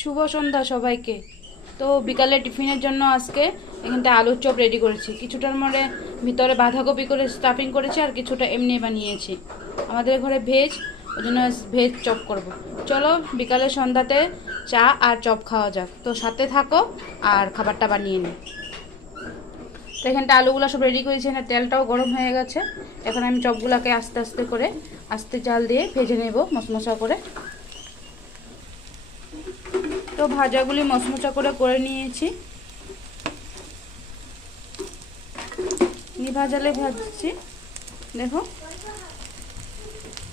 শুভ সন্ধ্যা সবাইকে। তো বিকালে টিফিনের জন্য আজকে এখানটা আলুর চপ রেডি করেছি। কিছুটার মধ্যে ভিতরে বাঁধাকপি করে স্টাফিং করেছি, আর কিছুটা এমনি বানিয়েছি। আমাদের ঘরে ভেজ, ওই জন্য ভেজ চপ করব। চলো বিকালে সন্ধ্যাতে চা আর চপ খাওয়া যাক। তো সাথে থাকো আর খাবারটা বানিয়ে নিই। তো এখানটা আলুগুলো সব রেডি করেছি, না তেলটাও গরম হয়ে গেছে। এখন আমি চপগুলোকে আস্তে আস্তে করে আস্তে জাল দিয়ে ভেজে নেব মশমশা করে। তো ভাজাগুলি মশমশা করে নিয়েছি। ভাজালে ভাজছি, দেখো